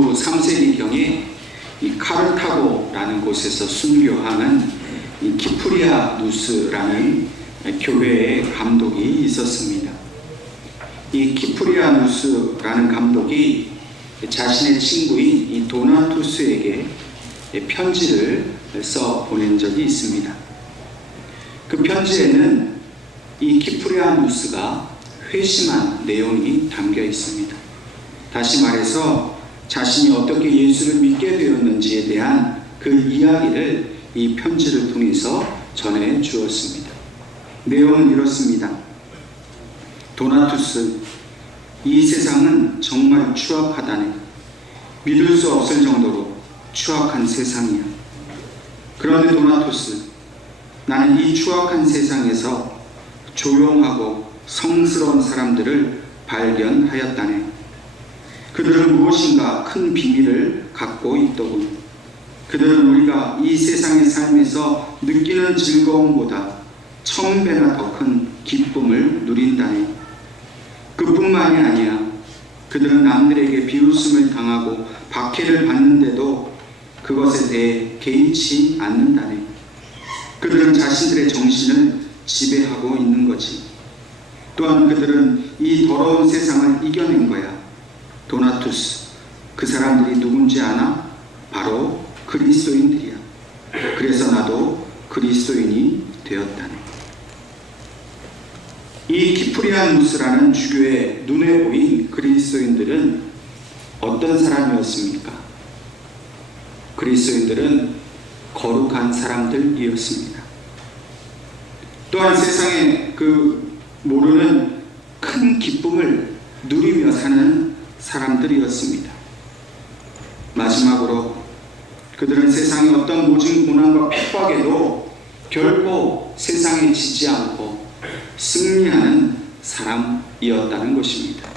3세기경에 이 카르타고라는 곳에서 순교하는 이 키프리아누스라는 교회의 감독이 있었습니다. 이 키프리아누스라는 감독이 자신의 친구인 이 도나투스에게 편지를 써 보낸 적이 있습니다. 그 편지에는 이 키프리아누스가 회심한 내용이 담겨 있습니다. 다시 말해서 자신이 어떻게 예수를 믿게 되었는지에 대한 그 이야기를 이 편지를 통해서 전해 주었습니다. 내용은 이렇습니다. 도나투스, 이 세상은 정말 추악하다네. 믿을 수 없을 정도로 추악한 세상이야. 그런데 도나투스, 나는 이 추악한 세상에서 조용하고 성스러운 사람들을 발견하였다네. 그들은 무엇인가 큰 비밀을 갖고 있더군. 그들은 우리가 이 세상의 삶에서 느끼는 즐거움보다 1000배나 더 큰 기쁨을 누린다네. 그뿐만이 아니야. 그들은 남들에게 비웃음을 당하고 박해를 받는데도 그것에 대해 개의치 않는다네. 그들은 자신들의 정신을 지배하고 있는 거지. 또한 그들은 이 더러운 세상을 이겨낸 거야. 도나투스, 그 사람들이 누군지 아나? 바로 그리스도인들이야. 그래서 나도 그리스도인이 되었다네. 이 키프리아누스라는 주교의 눈에 보인 그리스도인들은 어떤 사람이었습니까? 그리스도인들은 거룩한 사람들이었습니다. 또한 세상에 그 모르는 큰 기쁨을 누리며 사는 사람들이었습니다. 마지막으로 그들은 세상의 어떤 모진 고난과 핍박에도 결코 세상에 지지 않고 승리하는 사람이었다는 것입니다.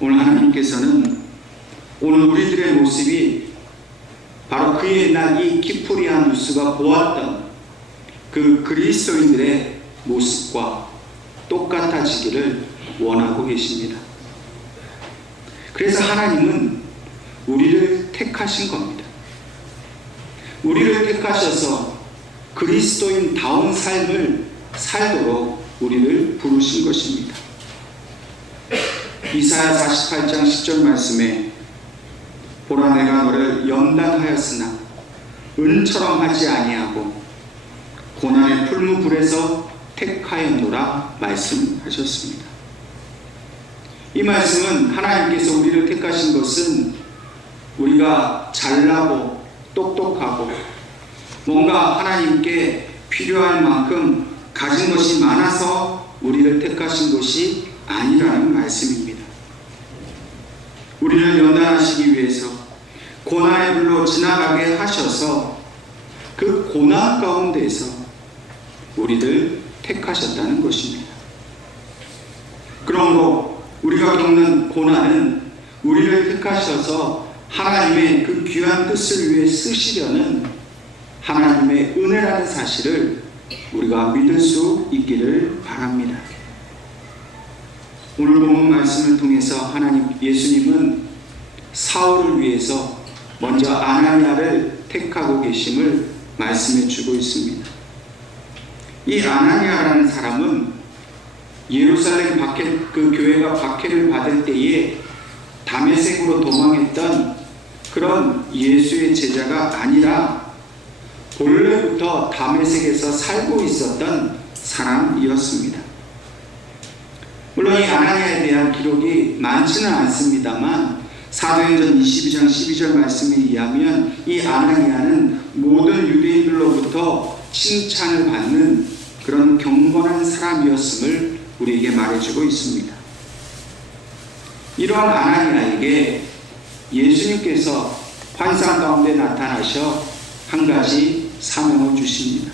오늘 하나님께서는 오늘 우리들의 모습이 바로 그 옛날 이 키프리아누스가 보았던 그 그리스도인들의 모습과 똑같아지기를 원하고 계십니다. 그래서 하나님은 우리를 택하신 겁니다. 우리를 택하셔서 그리스도인다운 삶을 살도록 우리를 부르신 것입니다. 이사야 48장 10절 말씀에 보라, 내가 너를 연단하였으나 은처럼 하지 아니하고 고난의 풀무불에서 택하였노라 말씀하셨습니다. 이 말씀은 하나님께서 우리를 택하신 것은 우리가 잘나고 똑똑하고 뭔가 하나님께 필요할 만큼 가진 것이 많아서 우리를 택하신 것이 아니라는 말씀입니다. 우리를 연단하시기 위해서 고난의 불로 지나가게 하셔서 그 고난 가운데에서 우리를 택하셨다는 것입니다. 그러므로 우리가 겪는 고난은 우리를 택하셔서 하나님의 그 귀한 뜻을 위해 쓰시려는 하나님의 은혜라는 사실을 우리가 믿을 수 있기를 바랍니다. 오늘 본문 말씀을 통해서 예수님은 사울을 위해서 먼저 아나니아를 택하고 계심을 말씀해 주고 있습니다. 이 아나니아라는 사람은 예루살렘 그 교회가 박해를 받을 때에 다메섹으로 도망했던 그런 예수의 제자가 아니라 본래부터 다메섹에서 살고 있었던 사람이었습니다. 물론 이 아나니아에 대한 기록이 많지는 않습니다만 사도행전 22장 12절 말씀에 의하면 이 아나니아는 모든 유대인들로부터 칭찬을 받는 그런 경건한 사람이었음을 우리에게 말해주고 있습니다. 이러한 아나니아에게 예수님께서 환상 가운데 나타나셔 한 가지 사명을 주십니다.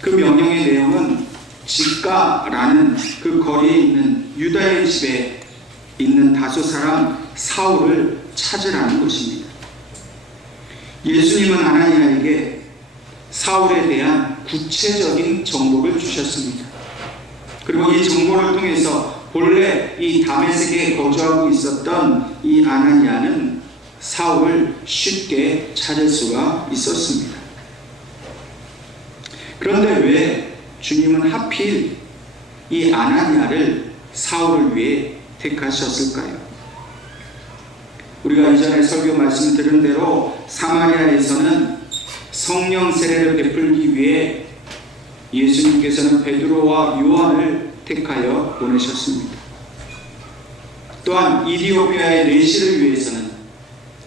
그 명령의 내용은 직가라는 그 거리에 있는 유다의 집에 있는 다소 사람 사울을 찾으라는 것입니다. 예수님은 아나니아에게 사울에 대한 구체적인 정보를 주셨습니다. 그리고 이 정보를 통해서 본래 이 다메섹에 거주하고 있었던 이 아나니아는 사울을 쉽게 찾을 수가 있었습니다. 그런데 왜 주님은 하필 이 아나니아를 사울을 위해 택하셨을까요? 우리가 이전에 설교 말씀 들은 대로 사마리아에서는 성령 세례를 베풀기 위해 예수님께서는 베드로와 요한을 택하여 보내셨습니다. 또한 이디오피아의 내시를 위해서는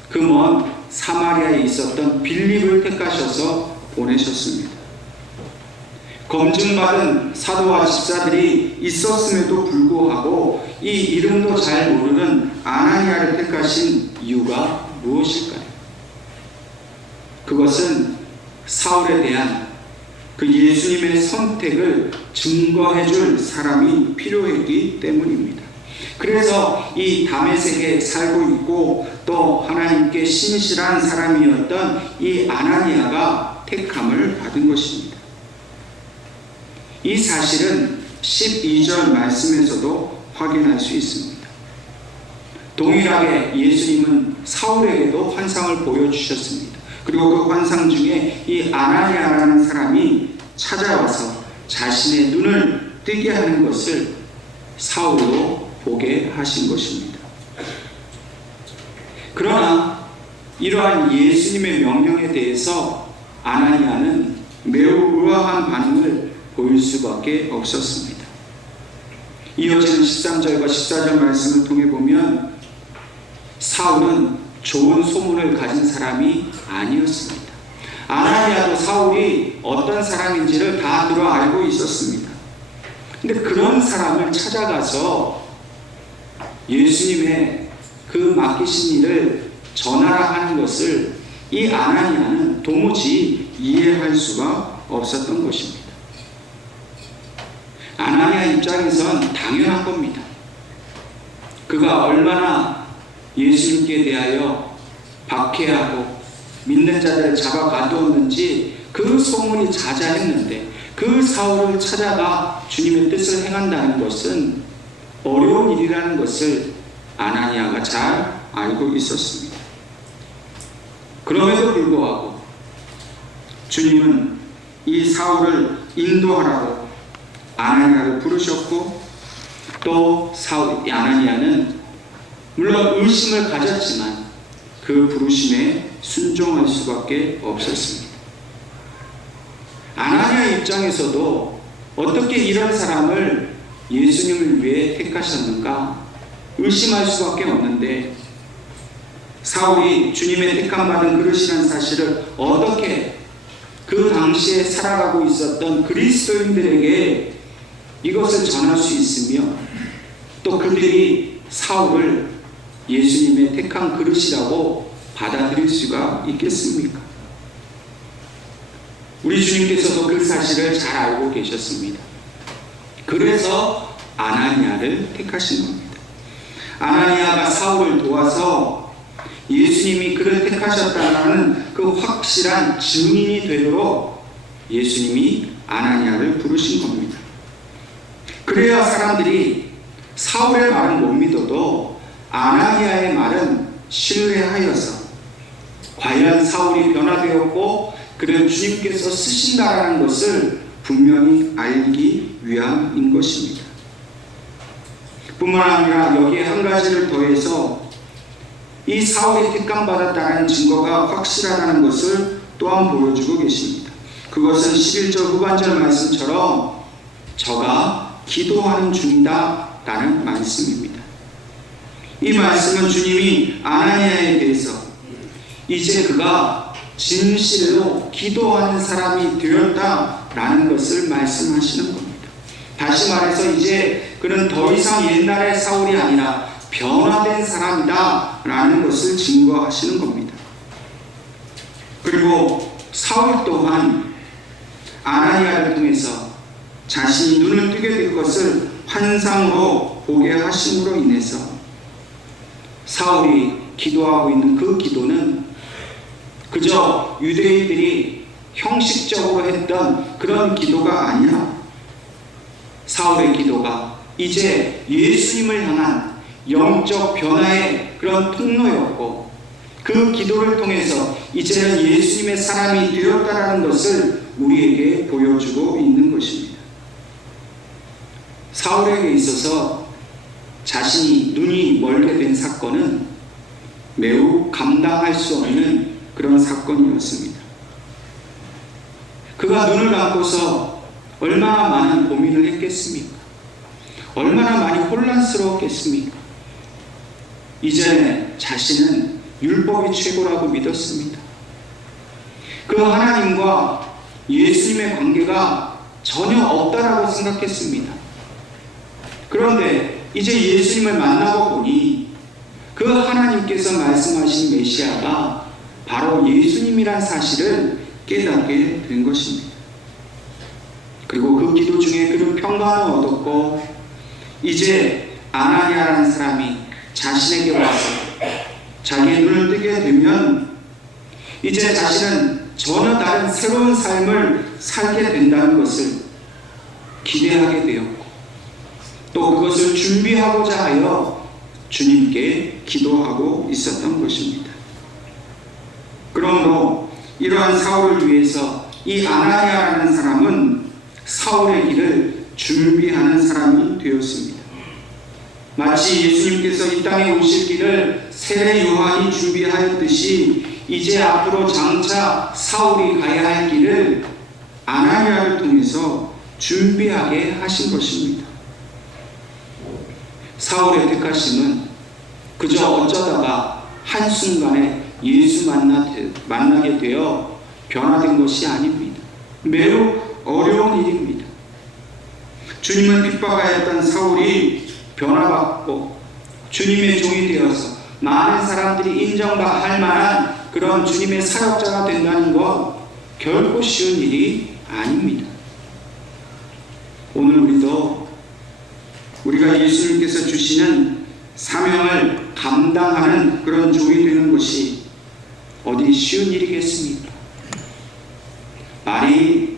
그 먼 사마리아에 있었던 빌립을 택하셔서 보내셨습니다. 검증받은 사도와 집사들이 있었음에도 불구하고 이 이름도 잘 모르는 아나니아를 택하신 이유가 무엇일까요? 그것은 사울에 대한 그 예수님의 선택을 증거해 줄 사람이 필요했기 때문입니다. 그래서 이 다메섹에 살고 있고 또 하나님께 신실한 사람이었던 이 아나니아가 택함을 받은 것입니다. 이 사실은 12절 말씀에서도 확인할 수 있습니다. 동일하게 예수님은 사울에게도 환상을 보여주셨습니다. 그리고 그 환상 중에 이 아나니아라는 사람이 찾아와서 자신의 눈을 뜨게 하는 것을 사울로 보게 하신 것입니다. 그러나 이러한 예수님의 명령에 대해서 아나니아는 매우 의아한 반응을 보일 수밖에 없었습니다. 이어지는 13절과 14절 말씀을 통해 보면 사울은 좋은 소문을 가진 사람이 아니었습니다. 아나니아도 사울이 어떤 사람인지를 다 들어 알고 있었습니다. 근데 그런 사람을 찾아가서 예수님의 그 맡기신 일을 전하라 하는 것을 이 아나니아는 도무지 이해할 수가 없었던 것입니다. 아나니아 입장에선 당연한 겁니다. 그가 얼마나 예수님께 대하여 박해하고 믿는 자들을 잡아 가두었는지 그 소문이 자자했는데 그 사울을 찾아가 주님의 뜻을 행한다는 것은 어려운 일이라는 것을 아나니아가 잘 알고 있었습니다. 그럼에도 불구하고 주님은 이 사울을 인도하라고 아나니아를 부르셨고 또 아나니아는 물론 의심을 가졌지만 그 부르심에 순종할 수밖에 없었습니다. 아나니아 입장에서도 어떻게 이런 사람을 예수님을 위해 택하셨는가 의심할 수밖에 없는데 사울이 주님의 택함받은 그릇이라는 사실을 어떻게 그 당시에 살아가고 있었던 그리스도인들에게 이것을 전할 수 있으며 또 그들이 사울을 예수님의 택한 그릇이라고 받아들일 수가 있겠습니까? 우리 주님께서도 그 사실을 잘 알고 계셨습니다. 그래서 아나니아를 택하신 겁니다. 아나니아가 사울을 도와서 예수님이 그를 택하셨다는 그 확실한 증인이 되도록 예수님이 아나니아를 부르신 겁니다. 그래야 사람들이 사울의 말은 못 믿어도 아나니아의 말은 신뢰하여서 과연 사울이 변화되었고 그를 주님께서 쓰신다라는 것을 분명히 알기 위함인 것입니다. 뿐만 아니라 여기에 한 가지를 더해서 이 사울이 택감받았다는 증거가 확실하다는 것을 또한 보여주고 계십니다. 그것은 11절 후반절 말씀처럼 저가 기도하는 중이다 라는 말씀입니다. 이 말씀은 주님이 아나니아에 대해서 이제 그가 진실로 기도하는 사람이 되었다라는 것을 말씀하시는 겁니다. 다시 말해서 이제 그는 더 이상 옛날의 사울이 아니라 변화된 사람이다 라는 것을 증거하시는 겁니다. 그리고 사울 또한 아나니아를 통해서 자신이 눈을 뜨게 될 것을 환상으로 보게 하심으로 인해서 사울이 기도하고 있는 그 기도는 그저 유대인들이 형식적으로 했던 그런 기도가 아니라 사울의 기도가 이제 예수님을 향한 영적 변화의 그런 통로였고, 그 기도를 통해서 이제는 예수님의 사람이 되었다라는 것을 우리에게 보여주고 있는 것입니다. 사울에게 있어서 자신이 눈이 멀게 된 사건은 매우 감당할 수 없는 그런 사건이었습니다. 그가 눈을 감고서 얼마나 많은 고민을 했겠습니까? 얼마나 많이 혼란스러웠겠습니까? 이제 자신은 율법이 최고라고 믿었습니다. 그 하나님과 예수님의 관계가 전혀 없다라고 생각했습니다. 그런데 이제 예수님을 만나고 보니 그 하나님께서 말씀하신 메시아가 바로 예수님이란 사실을 깨닫게 된 것입니다. 그리고 그 기도 중에 그런 평강을 얻었고, 이제 아나니아라는 사람이 자신에게 와서 자기의 눈을 뜨게 되면 이제 자신은 전혀 다른 새로운 삶을 살게 된다는 것을 기대하게 되었고, 또 그것을 준비하고자 하여 주님께 기도하고 있었던 것입니다. 그러므로 이러한 사울을 위해서 이 아나니아라는 사람은 사울의 길을 준비하는 사람이 되었습니다. 마치 예수님께서 이 땅에 오실 길을 세례 요한이 준비하였듯이 이제 앞으로 장차 사울이 가야 할 길을 아나니아를 통해서 준비하게 하신 것입니다. 사울의 택하심은 그저 어쩌다가 한순간에 예수 만나게 되어 변화된 것이 아닙니다. 매우 어려운 일입니다. 주님을 핍박하였던 사울이 변화받고 주님의 종이 되어서 많은 사람들이 인정할 만한 그런 주님의 사역자가 된다는 것 결코 쉬운 일이 아닙니다. 오늘 우리가 예수님께서 주시는 사명을 감당하는 그런 종이 되는 것이 어디 쉬운 일이겠습니까? 말이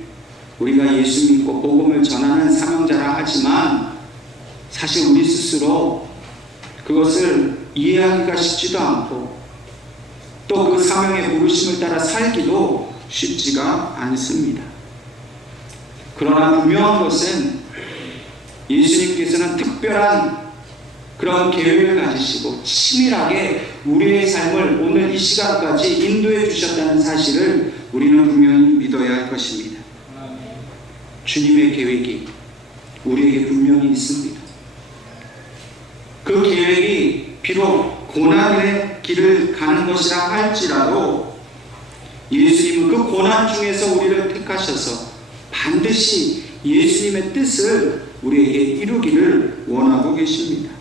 우리가 예수 믿고 복음을 전하는 사명자라 하지만 사실 우리 스스로 그것을 이해하기가 쉽지도 않고 또 그 사명의 부르심을 따라 살기도 쉽지가 않습니다. 그러나 분명한 것은 예수님께서는 특별한 그런 계획을 가지시고 치밀하게 우리의 삶을 오늘 이 시간까지 인도해 주셨다는 사실을 우리는 분명히 믿어야 할 것입니다. 주님의 계획이 우리에게 분명히 있습니다. 그 계획이 비록 고난의 길을 가는 것이라 할지라도 예수님은 그 고난 중에서 우리를 택하셔서 반드시 예수님의 뜻을 우리에게 이루기를 원하고 계십니다.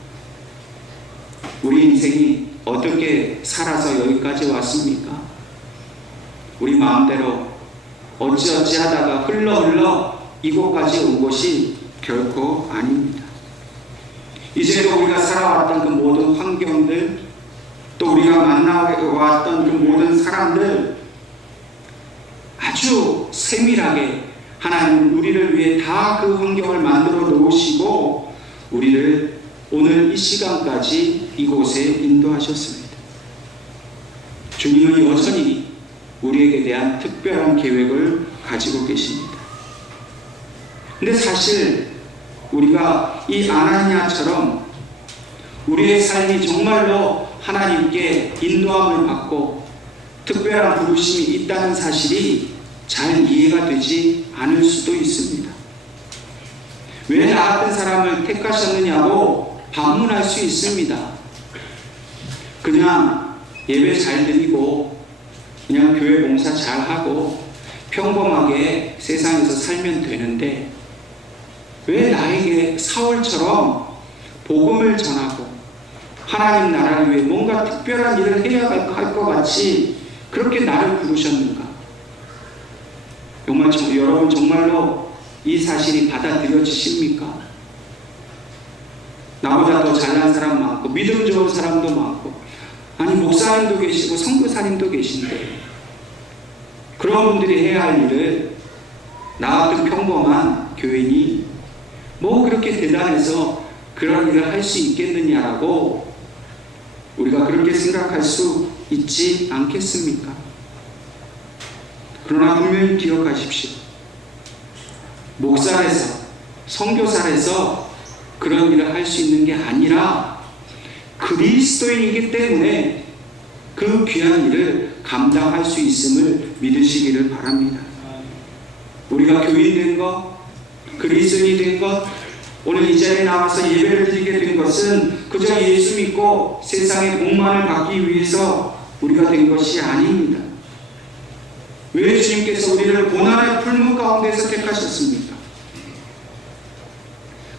우리 인생이 어떻게 살아서 여기까지 왔습니까? 우리 마음대로 어찌어찌 하다가 흘러 이곳까지 온 것이 결코 아닙니다. 이제도 우리가 살아왔던 그 모든 환경들, 또 우리가 만나왔던 그 모든 사람들 아주 세밀하게 하나님은 우리를 위해 다 그 환경을 만들어 놓으시고 우리를 오늘 이 시간까지 이곳에 인도하셨습니다. 주님은 여전히 우리에게 대한 특별한 계획을 가지고 계십니다. 근데 사실 우리가 이 아나니아처럼 우리의 삶이 정말로 하나님께 인도함을 받고 특별한 부르심이 있다는 사실이 잘 이해가 되지 않을 수도 있습니다. 왜 나 같은 사람을 택하셨느냐고 반문할 수 있습니다. 그냥 예배 잘 드리고 그냥 교회 봉사 잘하고 평범하게 세상에서 살면 되는데 왜 나에게 사울처럼 복음을 전하고 하나님 나라를 위해 뭔가 특별한 일을 해야 할 것 같이 그렇게 나를 부르셨는가? 여러분 정말로 이 사실이 받아들여지십니까? 나보다 더 잘난 사람 많고 믿음 좋은 사람도 많고 아니 목사님도 계시고 선교사님도 계신데 그런 분들이 해야 할 일을 나 같은 평범한 교인이 뭐 그렇게 대단해서 그런 일을 할 수 있겠느냐라고 우리가 그렇게 생각할 수 있지 않겠습니까? 그러나 분명히 기억하십시오. 목살에서, 선교사에서 그런 일을 할 수 있는 게 아니라 그리스도인이기 때문에 그 귀한 일을 감당할 수 있음을 믿으시기를 바랍니다. 우리가 교인 된 것, 그리스도인이 된 것, 오늘 이 자리에 나와서 예배를 드리게 된 것은 그저 예수 믿고 세상의 복만을 받기 위해서 우리가 된 것이 아닙니다. 왜 주님께서 우리를 고난의 풀무 가운데서 택하셨습니까?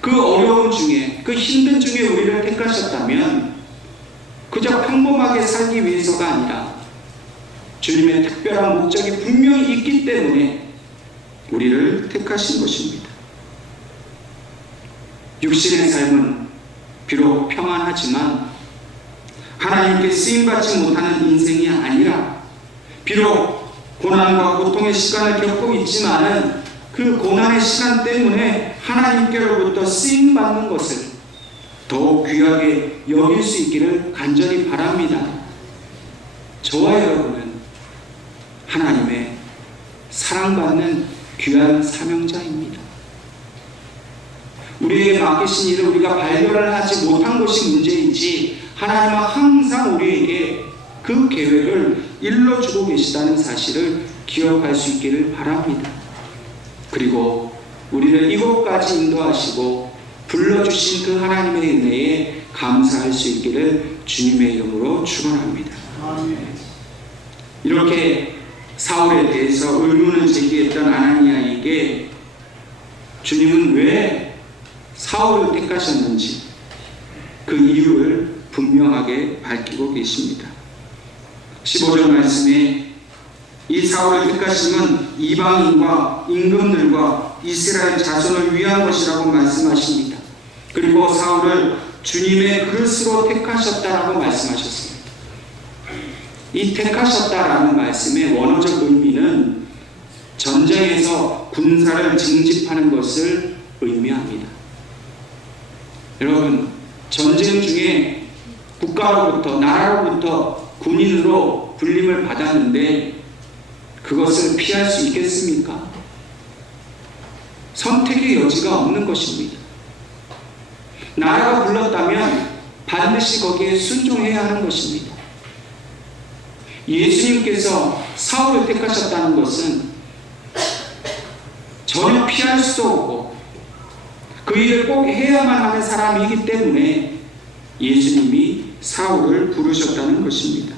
그 어려움 중에, 그 힘든 중에 우리를 택하셨다면 그저 평범하게 살기 위해서가 아니라 주님의 특별한 목적이 분명히 있기 때문에 우리를 택하신 것입니다. 육신의 삶은 비록 평안하지만 하나님께 쓰임받지 못하는 인생이 아니라 비록 고난과 고통의 시간을 겪고 있지만은 그 고난의 시간 때문에 하나님께로부터 쓰임받는 것을 더욱 귀하게 여길 수 있기를 간절히 바랍니다. 저와 여러분은 하나님의 사랑받는 귀한 사명자입니다. 우리에게 맡기신 일을 우리가 발견을 하지 못한 것이 문제이지 하나님은 항상 우리에게 그 계획을 일러주고 계시다는 사실을 기억할 수 있기를 바랍니다. 그리고 우리를 이곳까지 인도하시고 불러주신 그 하나님의 은혜에 감사할 수 있기를 주님의 이름으로 축원합니다. 이렇게 사울에 대해서 의문을 제기했던 아나니아에게 주님은 왜 사울을 택하셨는지 그 이유를 분명하게 밝히고 계십니다. 15절 말씀에 이 사울을 택하심은 이방인과 임금들과 이스라엘 자손을 위한 것이라고 말씀하십니다. 그리고 사울을 주님의 그릇으로 택하셨다라고 말씀하셨습니다. 이 택하셨다라는 말씀의 원어적 의미는 전쟁에서 군사를 징집하는 것을 의미합니다. 여러분, 전쟁 중에 국가로부터, 나라로부터 군인으로 불림을 받았는데 그것을 피할 수 있겠습니까? 선택의 여지가 없는 것입니다. 나라가 불렀다면 반드시 거기에 순종해야 하는 것입니다. 예수님께서 사울을 택하셨다는 것은 전혀 피할 수도 없고 그 일을 꼭 해야만 하는 사람이기 때문에 예수님이 사울을 부르셨다는 것입니다.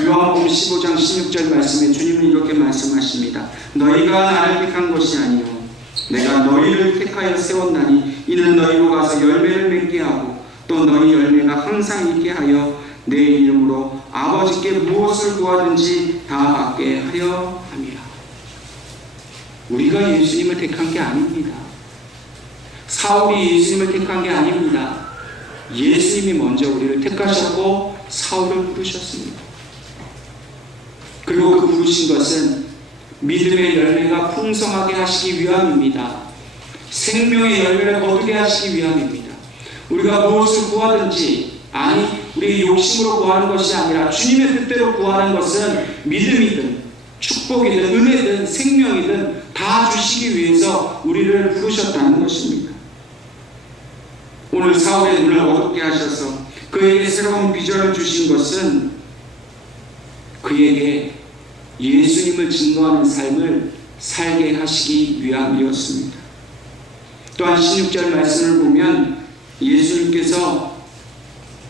요한복음 15장 16절 말씀에 주님은 이렇게 말씀하십니다. 너희가 나를 택한 것이 아니요 내가 너희를 택하여 세웠나니 이는 너희로 가서 열매를 맺게 하고 또 너희 열매가 항상 있게 하여 내 이름으로 아버지께 무엇을 구하든지 다 받게 하려 함이라. 우리가 예수님을 택한 게 아닙니다. 사울이 예수님을 택한 게 아닙니다. 예수님이 먼저 우리를 택하셨고 사울을 부르셨습니다. 그리고 그 부르신 것은 믿음의 열매가 풍성하게 하시기 위함입니다. 생명의 열매를 거두게 하시기 위함입니다. 우리가 무엇을 구하든지, 아니 우리의 욕심으로 구하는 것이 아니라 주님의 뜻대로 구하는 것은 믿음이든 축복이든 은혜든 생명이든 다 주시기 위해서 우리를 부르셨다는 것입니다. 오늘 사울의 눈을 어둡게 하셔서 그에게 새로운 비전을 주신 것은 그에게 예수님을 증거하는 삶을 살게 하시기 위함이었습니다. 또한 16절 말씀을 보면 예수님께서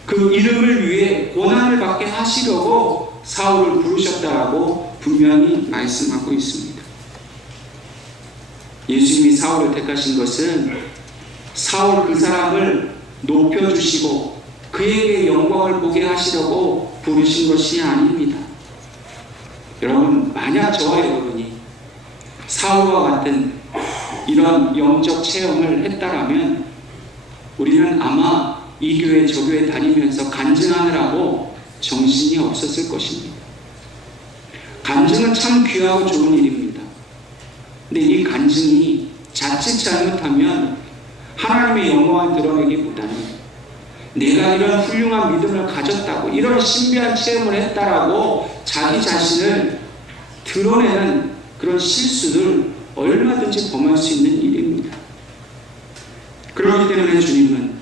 그 이름을 위해 고난을 받게 하시려고 사울을 부르셨다라고 분명히 말씀하고 있습니다. 예수님이 사울을 택하신 것은 사울 그 사람을 높여주시고 그에게 영광을 보게 하시려고 부르신 것이 아닙니다. 여러분, 만약 저와 여러분이 사울과 같은 이런 영적 체험을 했다라면 우리는 아마 이 교회 저 교회 다니면서 간증하느라고 정신이 없었을 것입니다. 간증은 참 귀하고 좋은 일입니다. 근데 이 간증이 자칫 잘못하면 하나님의 영광을 드러내기보다는 내가 이런 훌륭한 믿음을 가졌다고, 이런 신비한 체험을 했다라고 자기 자신을 드러내는 그런 실수를 얼마든지 범할 수 있는 일입니다. 그렇기 때문에 주님은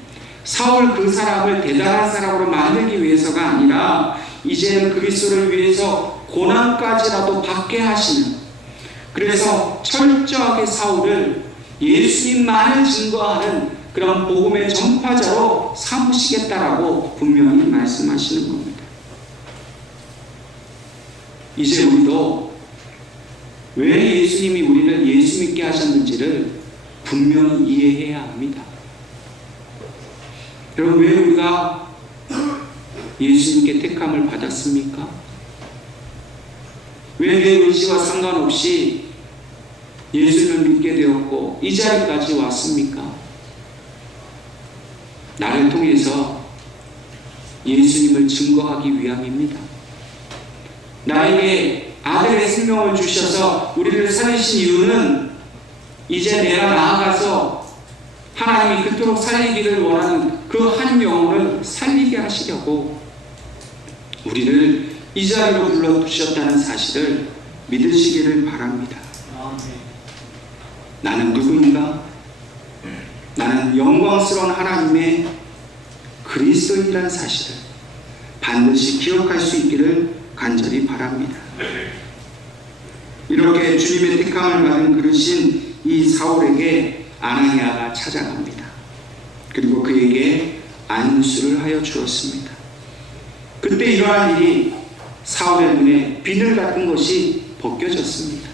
사울 그 사람을 대단한 사람으로 만들기 위해서가 아니라 이제는 그리스도를 위해서 고난까지라도 받게 하시는, 그래서 철저하게 사울을 예수님만을 증거하는 그런 복음의 전파자로 삼으시겠다라고 분명히 말씀하시는 겁니다. 이제 우리도 왜 예수님이 우리를 예수 믿게 하셨는지를 분명히 이해해야 합니다. 여러분, 왜 우리가 예수님께 택함을 받았습니까? 왜 내 의지와 상관없이 예수를 믿게 되었고 이 자리까지 왔습니까? 나를 통해서 예수님을 증거하기 위함입니다. 나에게 아들의 생명을 주셔서 우리를 살리신 이유는 이제 내가 나아가서 하나님이 그토록 살리기를 원하는 그 한 영혼을 살리게 하시려고 우리를 이 자리로 불러주셨다는 사실을 믿으시기를 바랍니다. 나는 누구인가? 나는 영광스러운 하나님의 그리스도인이라는 사실을 반드시 기억할 수 있기를 간절히 바랍니다. 이렇게 주님의 택함을 받은 그릇인 이 사울에게 아나니아가 찾아갑니다. 그리고 그에게 안수를 하여 주었습니다. 그때 일어난 일이 사울의 눈에 비늘 같은 것이 벗겨졌습니다.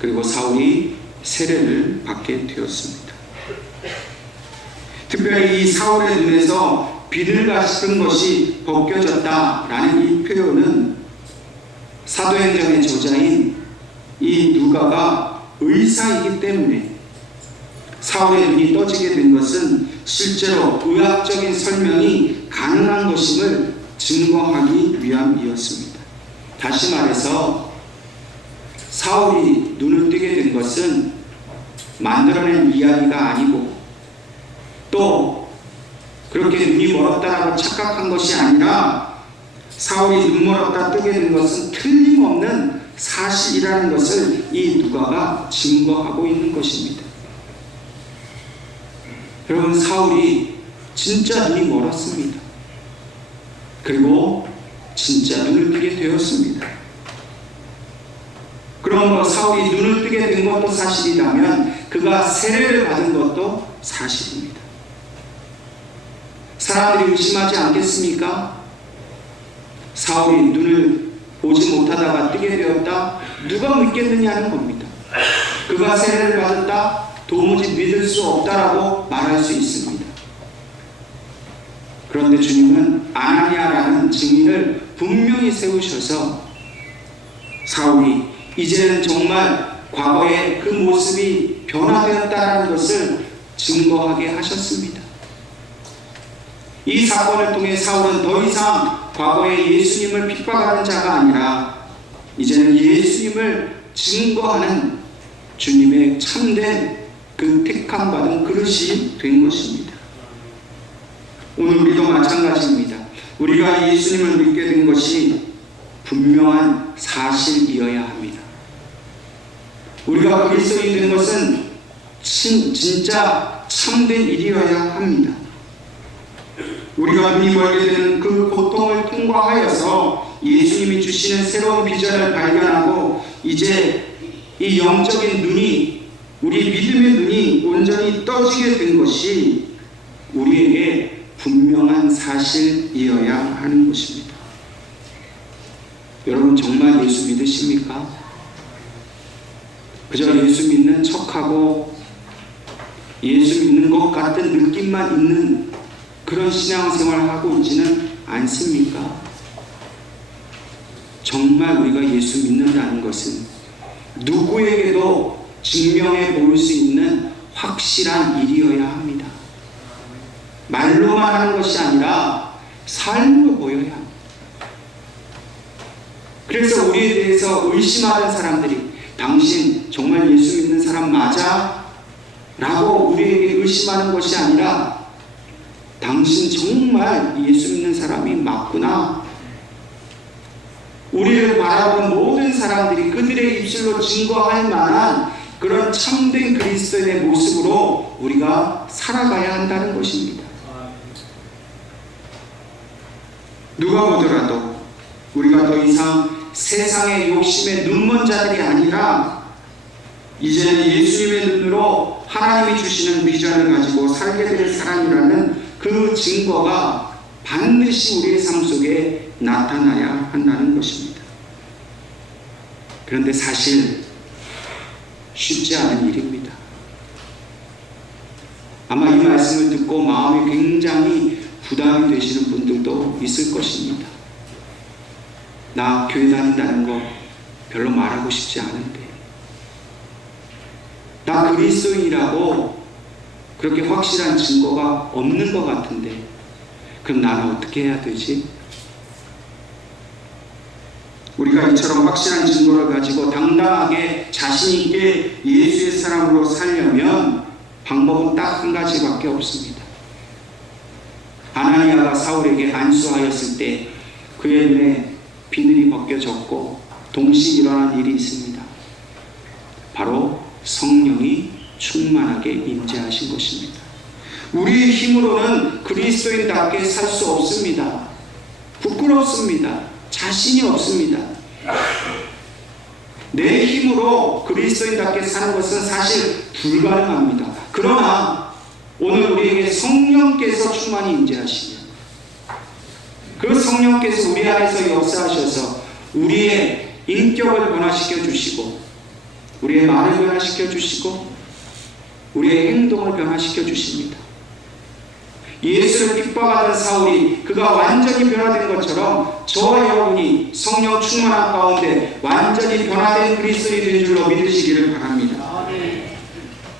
그리고 사울이 세례를 받게 되었습니다. 특별히 이 사울의 눈에서 비늘 같은 것이 벗겨졌다라는 이 표현은 사도행전의 저자인 이 누가가 의사이기 때문에 사울의 눈이 떠지게 된 것은 실제로 의학적인 설명이 가능한 것임을 증거하기 위함이었습니다. 다시 말해서 사울이 눈을 뜨게 된 것은 만들어낸 이야기가 아니고 또 그렇게 눈이 멀었다라고 착각한 것이 아니라 사울이 눈 멀었다 뜨게 된 것은 틀림없는 사실이라는 것을 이 누가가 증거하고 있는 것입니다. 여러분, 사울이 진짜 눈이 멀었습니다. 그리고 진짜 눈을 뜨게 되었습니다. 그럼 사울이 눈을 뜨게 된 것도 사실이라면 그가 세례를 받은 것도 사실입니다. 사람들이 의심하지 않겠습니까? 사울이 눈을 보지 못하다가 뜨게 되었다. 누가 믿겠느냐는 겁니다. 그가 세례를 받았다. 도무지 믿을 수 없다라고 말할 수 있습니다. 그런데 주님은 아나니아라는 증인을 분명히 세우셔서 사울이 이제는 정말 과거의 그 모습이 변화되었다는 것을 증거하게 하셨습니다. 이 사건을 통해 사울은 더 이상 과거의 예수님을 핍박하는 자가 아니라 이제는 예수님을 증거하는 주님의 참된 그 택함받은 그릇이 된 것입니다. 오늘 우리도 마찬가지입니다. 우리가 예수님을 믿게 된 것이 분명한 사실이어야 합니다. 우리가 그리스도인이 된 것은 진짜 참된 일이어야 합니다. 우리가 눈이 멀게 되는 그 고통을 통과하여서 예수님이 주시는 새로운 비전을 발견하고 이제 이 영적인 눈이, 우리 믿음의 눈이 온전히 떠지게 된 것이 우리에게 분명한 사실이어야 하는 것입니다. 여러분, 정말 예수 믿으십니까? 그저 예수 믿는 척하고 예수 믿는 것 같은 느낌만 있는 그런 신앙생활을 하고 있지는 않습니까? 정말 우리가 예수 믿는다는 것은 누구에게도 증명해 보일 수 있는 확실한 일이어야 합니다. 말로만 하는 것이 아니라 삶으로 보여야 합니다. 그래서 우리에 대해서 의심하는 사람들이 당신 정말 예수 믿는 사람 맞아? 라고 우리에게 의심하는 것이 아니라 당신 정말 예수 믿는 사람이 맞구나. 우리를 바라보는 모든 사람들이 그들의 입술로 증거할 만한 그런 참된 그리스도인의 모습으로 우리가 살아가야 한다는 것입니다. 누가 보더라도 우리가 더 이상 세상의 욕심에 눈먼 자들이 아니라 이제는 예수님의 눈으로 하나님이 주시는 비전을 가지고 살게 될 사람이라는 그 증거가 반드시 우리의 삶 속에 나타나야 한다는 것입니다. 그런데 사실 쉽지 않은 일입니다. 아마 이 말씀을 듣고 마음이 굉장히 부담이 되시는 분들도 있을 것입니다. 나 교회 다닌다는 거 별로 말하고 싶지 않은데, 나 그리스도인이라고 그렇게 확실한 증거가 없는 것 같은데, 그럼 나는 어떻게 해야 되지? 우리가 이처럼 확실한 증거를 가지고 당당하게 자신 있게 예수의 사람으로 살려면 방법은 딱 한 가지밖에 없습니다. 아나니아가 사울에게 안수하였을 때 그의 눈에 비늘이 벗겨졌고 동시에 일어난 일이 있습니다. 바로 성령이 충만하게 임재하신 것입니다. 우리의 힘으로는 그리스도인답게 살 수 없습니다. 부끄럽습니다. 자신이 없습니다. 내 힘으로 그리스도인답게 사는 것은 사실 불가능합니다. 그러나 오늘 우리에게 성령께서 충만히 임재하시면, 그 성령께서 우리 안에서 역사하셔서 우리의 인격을 변화시켜 주시고, 우리의 말을 변화시켜 주시고, 우리의 행동을 변화시켜 주십니다. 예수를 핍박하던 사울이 그가 완전히 변화된 것처럼 저와 여러분이 성령 충만한 가운데 완전히 변화된 그리스도인이 된 줄로 믿으시기를 바랍니다.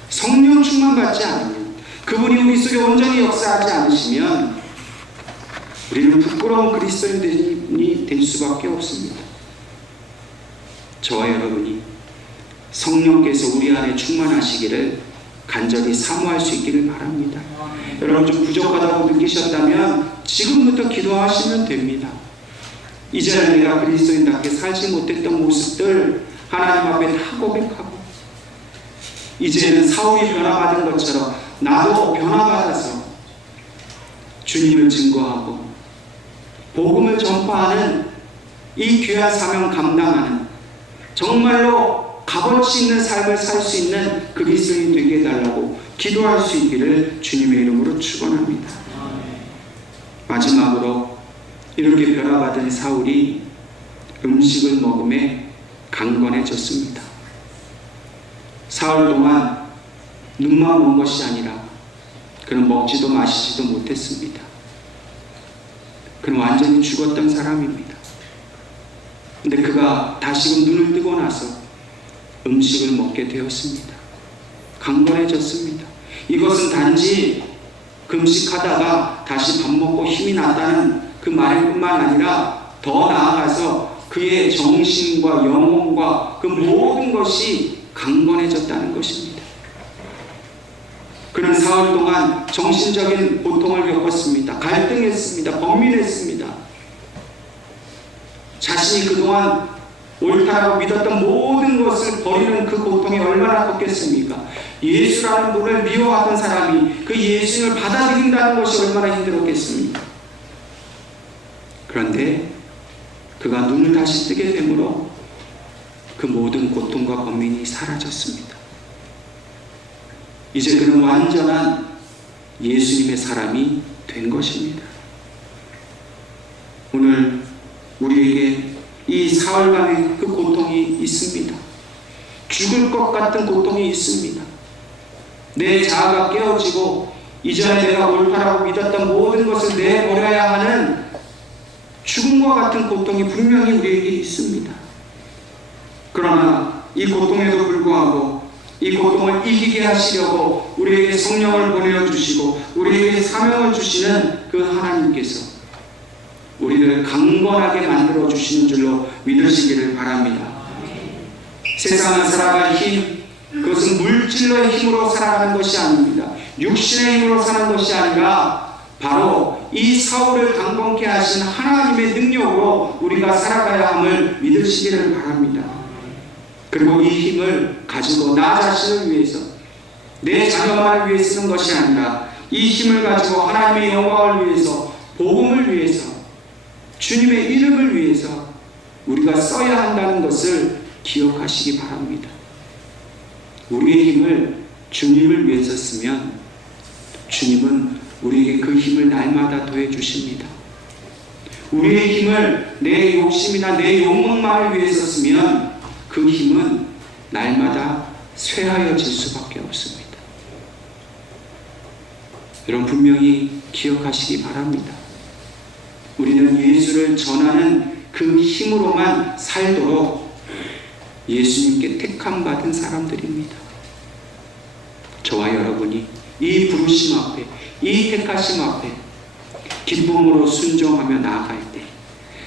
성령 충만받지 않으면, 그분이 우리 속에 온전히 역사하지 않으시면 우리는 부끄러운 그리스도인이 될 수밖에 없습니다. 저와 여러분이 성령께서 우리 안에 충만하시기를 간절히 사모할 수 있기를 바랍니다. 여러분 좀 부족하다고 느끼셨다면 지금부터 기도하시면 됩니다. 이제는 내가 그리스도인답게 살지 못했던 모습들 하나님 앞에 다 고백하고, 이제는 사울이 변화받은 것처럼 나도 변화받아서 주님을 증거하고 복음을 전파하는 이 귀한 사명 감당하는, 정말로 값어치 있는 삶을 살 수 있는 그리스도인이 되게 해달라고 기도할 수 있기를 주님의 이름으로 축원합니다. 마지막으로 이렇게 변화받은 사울이 음식을 먹음에 강건해졌습니다. 사흘 동안 눈만 온 것이 아니라 그는 먹지도 마시지도 못했습니다. 그는 완전히 죽었던 사람입니다. 근데 그가 다시금 눈을 뜨고 나서 음식을 먹게 되었습니다. 강건해졌습니다. 이것은 단지 금식하다가 다시 밥 먹고 힘이 났다는 그 말뿐만 아니라 더 나아가서 그의 정신과 영혼과 그 모든 것이 강건해졌다는 것입니다. 그는 사흘 동안 정신적인 고통을 겪었습니다. 갈등했습니다. 범민했습니다. 자신이 그동안 옳다라고 믿었던 모든 것을 버리는 그 고통이 얼마나 컸겠습니까? 예수라는 분을 미워하던 사람이 그 예수를 받아들인다는 것이 얼마나 힘들었겠습니까? 그런데 그가 눈을 다시 뜨게 되므로 그 모든 고통과 고민이 사라졌습니다. 이제 그는 완전한 예수님의 사람이 된 것입니다. 오늘 우리에게 이 사흘간의 그 고통이 있습니다. 죽을 것 같은 고통이 있습니다. 내 자아가 깨어지고 이전에 내가 옳다라고 믿었던 모든 것을 내버려야 하는 죽음과 같은 고통이 분명히 우리에게 있습니다. 그러나 이 고통에도 불구하고 이 고통을 이기게 하시려고 우리에게 성령을 보내주시고 우리에게 사명을 주시는 그 하나님께서 우리를 강건하게 만들어 주시는 줄로 믿으시기를 바랍니다. 세상을 살아갈 힘, 그것은 물질로의 힘으로 살아가는 것이 아닙니다. 육신의 힘으로 사는 것이 아니라 바로 이 사울을 강건케 하신 하나님의 능력으로 우리가 살아가야 함을 믿으시기를 바랍니다. 그리고 이 힘을 가지고 나 자신을 위해서, 내 자녀만을 위해 쓰는 것이 아니라 이 힘을 가지고 하나님의 영광을 위해서, 복음을 위해서, 주님의 이름을 위해서 우리가 써야 한다는 것을 기억하시기 바랍니다. 우리의 힘을 주님을 위해서 쓰면 주님은 우리에게 그 힘을 날마다 더해 주십니다. 우리의 힘을 내 욕심이나 내 욕망만을 위해서 쓰면 그 힘은 날마다 쇠하여질 수밖에 없습니다. 여러분 분명히 기억하시기 바랍니다. 우리는 예수를 전하는 그 힘으로만 살도록 예수님께 택함받은 사람들입니다. 저와 여러분이 이 부르심 앞에, 이 택하심 앞에 기쁨으로 순종하며 나아갈 때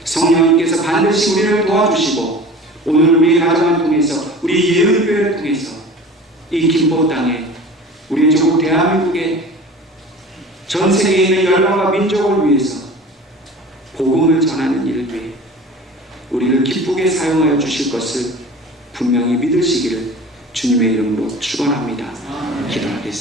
성령님께서 반드시 우리를 도와주시고 오늘 우리 가정을 통해서, 우리 예언교회를 통해서 이 김포 땅에, 우리 조국 대한민국의 전 세계에 있는 열방과 민족을 위해서 복음을 전하는 일을 위해 우리를 기쁘게 사용하여 주실 것을 분명히 믿으시기를 주님의 이름으로 축원합니다. 기도하겠습니다.